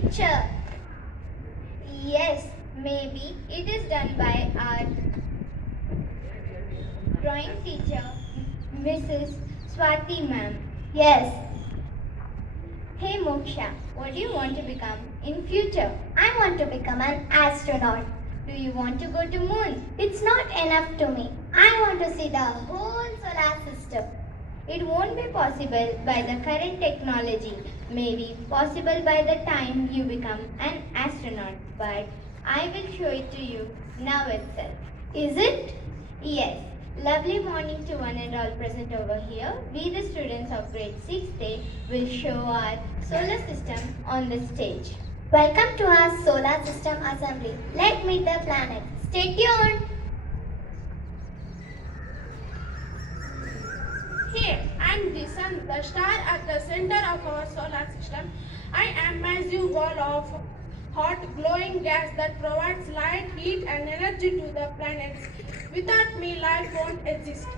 picture. Yes, maybe it is done by our drawing teacher, Mrs. Swati ma'am. Yes. Hey Moksha, what do you want to become in future? I want to become an astronaut. Do you want to go to moon? It's not enough to me. I want to see the whole solar system. It won't be possible by the current technology. Maybe possible by the time you become an astronaut. But I will show it to you now itself. Is it? Yes. Lovely morning to one and all present over here. We, the students of grade 6th, will show our solar system on the stage. Welcome to our solar system assembly. Let's meet the planet. Stay tuned. Here, I'm the sun, the star at the center of our solar system. I am a massive ball of hot, glowing gas that provides light, heat, and energy to the planets. Without me, life won't exist.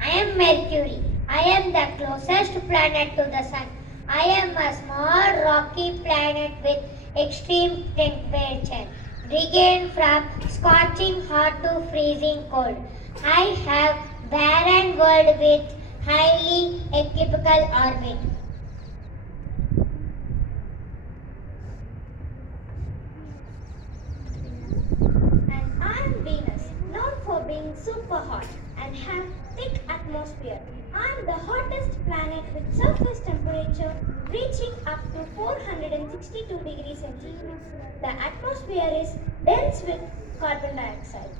I am Mercury. I am the closest planet to the sun. I am a small rocky planet with extreme temperature, regained from scorching hot to freezing cold. I have barren world with highly elliptical orbit. And I am Venus, known for being super hot and have thick atmosphere. I am the hottest planet with surface temperature reaching up to 462 degrees centigrade. The atmosphere is dense with carbon dioxide.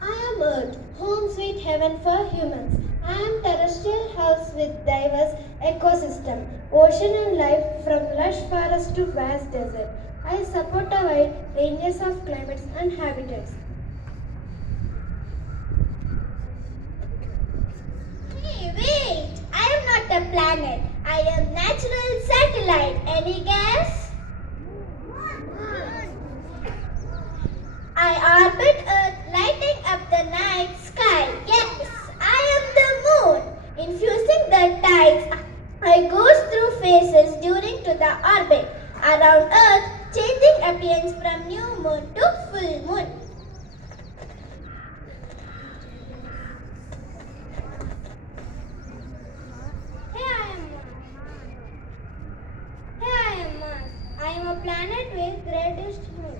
I am Earth, home sweet heaven for humans. I am terrestrial house with diverse ecosystem, ocean and life from lush forest to vast desert. I support a wide ranges of climates and habitats. Hey, wait! I am not a planet. I am natural satellite. Any guess? I orbit Earth, lighting up the night sky. Yes, I am the moon. Infusing the tides, I goes through phases during to the orbit around Earth, changing appearance from new moon to full moon. Here I am Mars. I am a planet with reddish moon.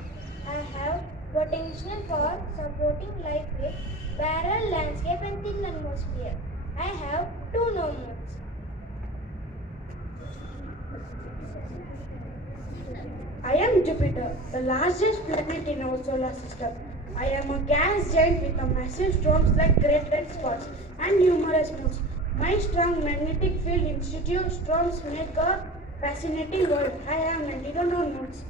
I have potential for supporting life with barren landscape and thin atmosphere. I have two no moons. I am Jupiter, the largest planet in our solar system. I am a gas giant with a massive storms like great red spots and numerous moons. My strong magnetic field institute storms make a fascinating world. I have 92 known moons.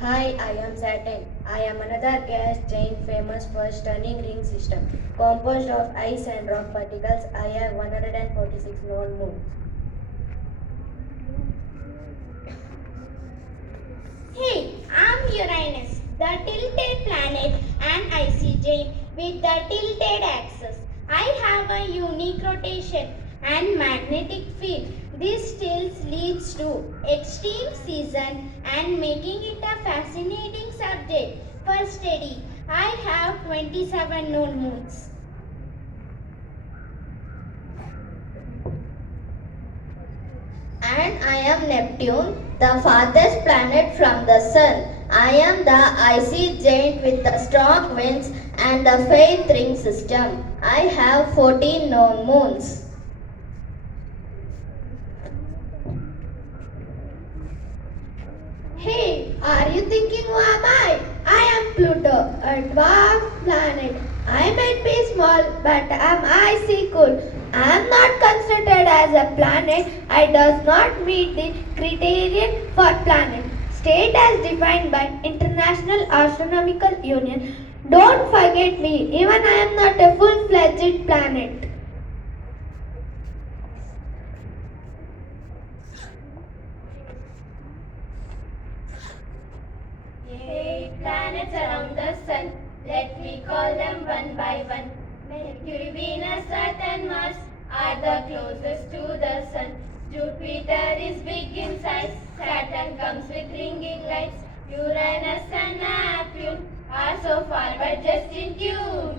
Hi, I am Saturn. I am another gas giant famous for stunning ring system. Composed of ice and rock particles, I have 146 known moons. Hey, I'm Uranus, the tilted planet and icy giant with the tilted axis. I have a unique rotation and magnetic field. This still leads to extreme season and making it a fascinating subject for study. I have 27 known moons. And I am Neptune, the farthest planet from the Sun. I am the icy giant with the strong winds and the faint ring system. I have 14 known moons. Hey, are you thinking who am I? I am Pluto, a dwarf planet. I might be small, but am icy cool. I am not considered as a planet. I does not meet the criterion for planet. State as defined by International Astronomical Union. Don't forget me, even I am not a full-fledged planet. 8 planets around the sun. Let me call them one by one. Mercury, Venus, Earth, and Mars are the closest to the sun. Jupiter is big in size. Saturn comes with ringing lights. Uranus and Neptune are so far but just in tune.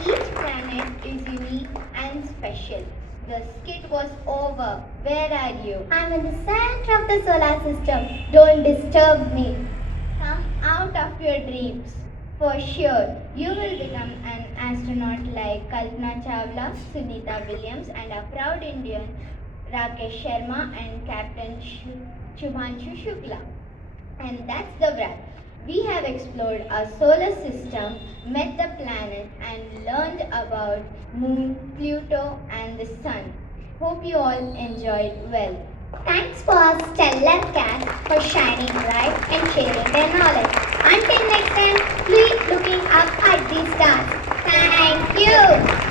Each planet is unique and special. The skit was over. Where are you? I'm in the center of the solar system. Don't disturb me. Come out of your dreams. For sure, you will become an astronaut like Kalpana Chawla, Sunita Williams, and our proud Indian Rakesh Sharma and Captain Shubhanshu Shukla. And that's the wrap. We have explored our solar system, met the planet, and learned about Moon, Pluto, and the Sun. Hope you all enjoyed well. Thanks for our stellar cast for shining bright and sharing their knowledge. Until next time, keep looking up at the stars. Thank you.